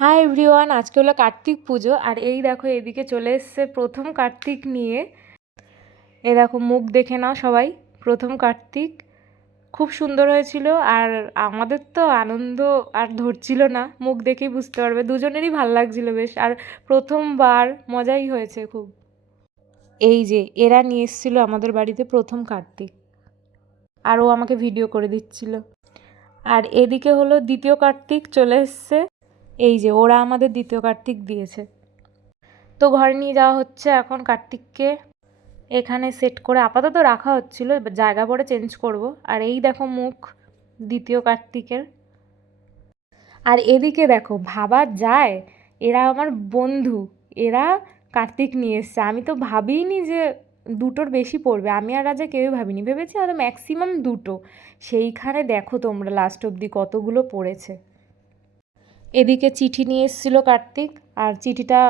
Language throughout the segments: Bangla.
হাই এভরিওয়ান আজকে হলো কার্তিক পুজো আর এই দেখো এদিকে চলে এসছে প্রথম কার্তিক নিয়ে। এ দেখো মুখ দেখে নাও সবাই, প্রথম কার্তিক। খুব সুন্দর হয়েছিল আর আমাদের তো আনন্দ আর ধরছিল না, মুখ দেখেই বুঝতে পারবে। দুজনেরই ভালো লাগছিল বেশ আর প্রথমবার মজাই হয়েছে খুব। এই যে, এরা নিয়ে এসেছিল আমাদের বাড়িতে প্রথম কার্তিক। আর ও আমাকে ভিডিও করে দিচ্ছিল। আর এদিকে হলো দ্বিতীয় কার্তিক চলে এসছে। এই যে, ওরা আমাদের দ্বিতীয় কার্তিক দিয়েছে। তো ঘরে নিয়ে যাওয়া হচ্ছে এখন কার্তিককে। এখানে সেট করে আপাতত রাখা হচ্ছিল জায়গা পরে চেঞ্জ করব। আর এই দেখো মুখ, দ্বিতীয় কার্তিকের। আর এদিকে দেখো, ভাবা যায়, এরা আমার বন্ধু, এরা কার্তিক নিয়ে এসছে। আমি তো ভাবিনি যে দুটোর বেশি পড়বে, আমি আর রাজা কেউই ভাবিনি। ভেবেছি হয়তো ম্যাক্সিমাম দুটো। সেইখানে দেখো তোমরা লাস্ট অবধি কতগুলো পড়েছে। এদিকে চিঠি নিয়ে এসেছিল কার্তিক আর চিঠিটা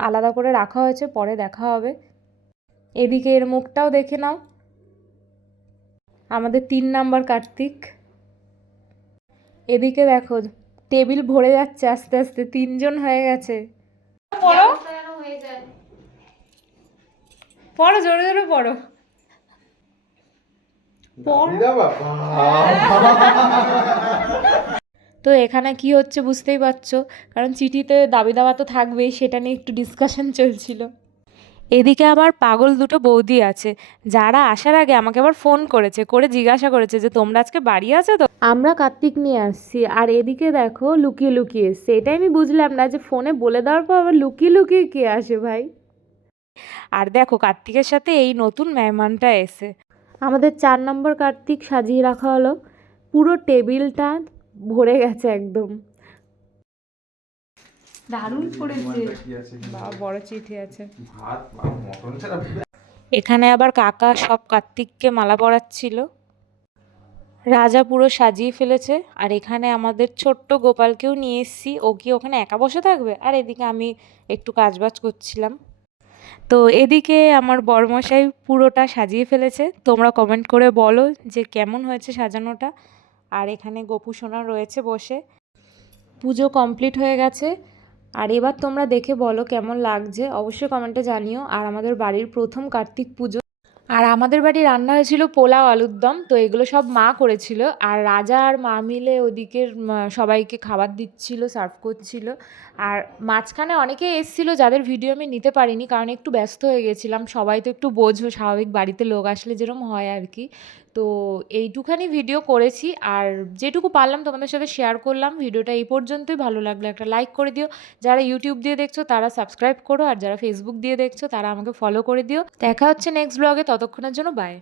আলাদা করে রাখা হয়েছে পরে দেখা হবে। এদিকে এর মুখটাও দেখে নাও। আমাদের তিন নাম্বার কার্তিক। এদিকে দেখো টেবিল ভরে যাচ্ছে আস্তে আস্তে তিনজন হয়ে গেছে। পড়ো। পড়ো জোরে জোরে পড়ো। পড় বাবা। তো এখানে কি হচ্ছে বুঝতেই পারছ? কারণ চিঠিতে দাবি দাওয়া তো থাকবেই, সেটা নিয়ে একটু ডিসকাশন চলছিল। এদিকে আবার পাগল দুটো বৌদি আছে, যারা আসার আগে আমাকে আবার ফোন করেছে, করে জিজ্ঞাসা করেছে যে, তোমরা আজকে বাড়ি আছো তো? আমরা কার্তিক নিয়ে আসছি, আর এদিকে দেখো লুকিয়ে লুকিয়ে এসছে। এটাই আমি বুঝলাম না যে ফোনে বলে দেওয়ার পর আবার লুকিয়ে লুকিয়ে কে আসে ভাই? আর দেখো কার্তিকের সাথে এই নতুন মেহমানটা এসে। আমাদের চার নম্বর কার্তিক সাজিয়ে রাখা হলো। পুরো টেবিলটা ভরে গেছে একদম। দারুণ পড়েছে কি আছে বড় চিঠি আছে। এখানে আবার কাকা সব কার্তিককে মালা পরাচ্ছিল। রাজা পুরো সাজিয়ে ফেলেছে। আর এখানে আমাদের ছোট্ট গোপালকেও নিয়ে এসেছি। ও কি ওখানে একা বসে থাকবে? আর এদিকে আমি একটু কাজবাজ করছিলাম। তো এদিকে আমার বড়মশাই পুরোটা সাজিয়ে ফেলেছে। তোমরা কমেন্ট করে বলো যে কেমন হয়েছে সাজানোটা। আর এখানে গোপু সোনা রয়েছে বসে। পুজো কমপ্লিট হয়ে গেছে। আর এবার তোমরা দেখে বলো কেমন লাগছে। অবশ্যই কমেন্টে জানিও। আর আমাদের বাড়ির প্রথম কার্তিক পুজো। আর আমাদের বাড়ি রান্না হয়েছিল পোলাও আলুর দম। তো এগুলো সব মা করেছিল। আর রাজা আর মা মিলে ওদিকের সবাইকে খাবার দিচ্ছিল সার্ভ করছিল। আর মাঝখানে অনেকে এসেছিল যাদের ভিডিও আমি নিতে পারিনি। কারণ একটু ব্যস্ত হয়ে গেছিলাম। সবাই তো একটু বোঝো, স্বাভাবিক বাড়িতে লোক আসলে যেরকম হয় আর কি। তো এইটুখানি ভিডিও করেছি। আর যেটুকু পারলাম তোমাদের সাথে শেয়ার করলাম। ভিডিওটা এই পর্যন্তই। ভালো লাগল একটা লাইক করে দিও। যারা ইউটিউব দিয়ে দেখছ, তারা সাবস্ক্রাইব করো। আর যারা ফেসবুক দিয়ে দেখছ, তারা আমাকে ফলো করে দিও। দেখা হচ্ছে নেক্সট ব্লগে ততক্ষণের জন্য বাই